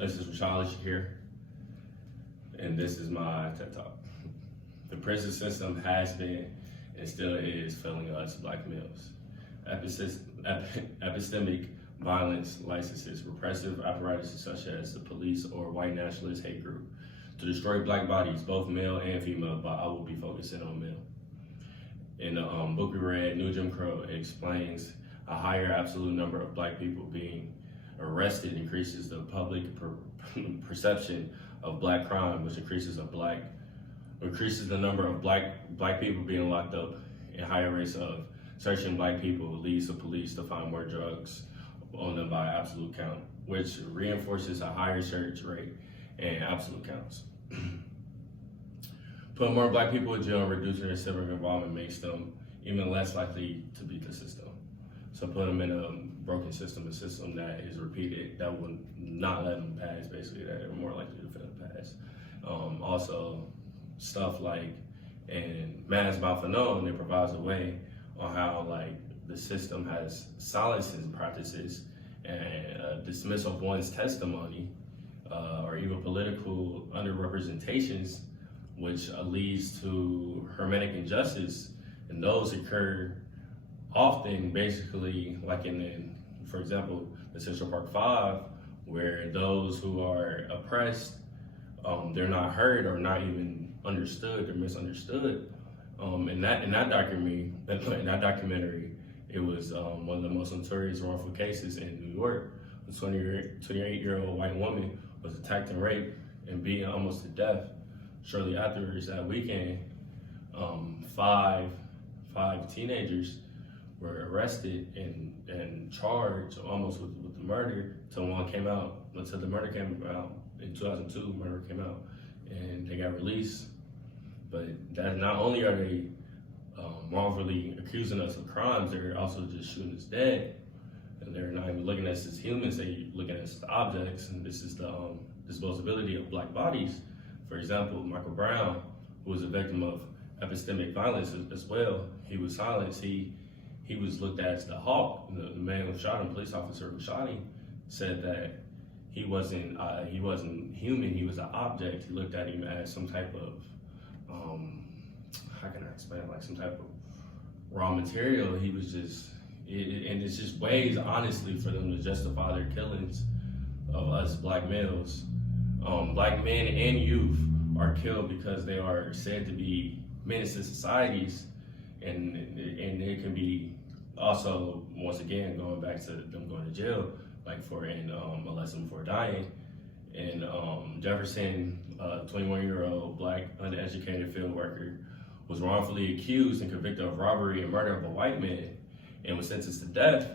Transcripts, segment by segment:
This is Ali-Shakie here, and this is my TED Talk. The prison system has been and still is failing us black males. Epistemic violence licenses repressive apparatuses such as the police or white nationalist hate group to destroy black bodies, both male and female, but I will be focusing on male. In the book we read, New Jim Crow, it explains a higher absolute number of black people being arrested increases the public perception of black crime, which increases the number of black people being locked up, and higher rates of searching black people leads the police to find more drugs on them by absolute count, which reinforces a higher search rate and absolute counts. Putting more black people in jail and reducing their civic involvement makes them even less likely to beat the system. So put them in a broken system, a system that is repeated, that will not let them pass, basically, that are more likely to fail to pass. Also, stuff like, and Mass Mouth Unknown, it provides a way on how the system has silencing practices and dismissal of one's testimony or even political underrepresentations, which leads to hermetic injustice, and those occur often, basically, like for example, the Central Park Five, where those who are oppressed, they're not heard or not even understood, they're misunderstood. In that documentary, it was one of the most notorious wrongful cases in New York. A 28-year-old white woman was attacked and raped and beaten almost to death. Shortly afterwards, that weekend, five teenagers were arrested and charged almost with the murder until the murder came out in 2002. Murder came out and they got released. But that not only are they wrongfully accusing us of crimes, they're also just shooting us dead. And they're not even looking at us as humans, they're looking at us as objects. And this is the disposability of black bodies. For example, Michael Brown, who was a victim of epistemic violence as well, he was silenced. He was looked at as the hawk. The man who shot him, police officer who shot him, said that he wasn't human, he was an object. He looked at him as some type of, how can I explain it, like some type of raw material. He was just, and it's just ways, honestly, for them to justify their killings of us black males. Black men and youth are killed because they are said to be menace to societies, and it can be also, once again, going back to them going to jail, like for molesting before dying. And Jefferson, 21-year-old black uneducated field worker, was wrongfully accused and convicted of robbery and murder of a white man and was sentenced to death.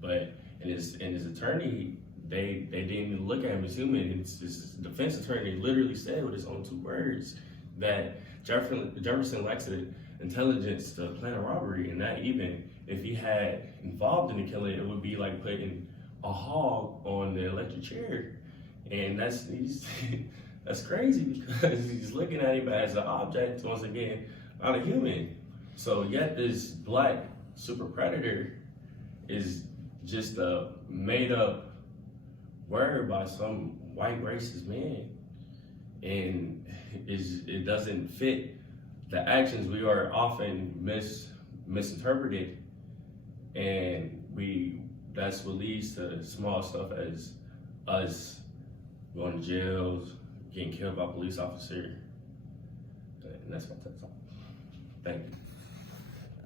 But his attorney, they didn't even look at him as human. His defense attorney literally said with his own two words that Jefferson lacks the intelligence to plan a robbery, and that even if he had involved in the killing, it would be like putting a hog on the electric chair. And that's crazy, because he's looking at him as an object, once again, not a human. So yet this black super predator is just a made up word by some white racist man, and it doesn't fit the actions. We are often misinterpreted, and that's what leads to small stuff as us going to jails, getting killed by a police officer, and that's my TED Talk. Thank you.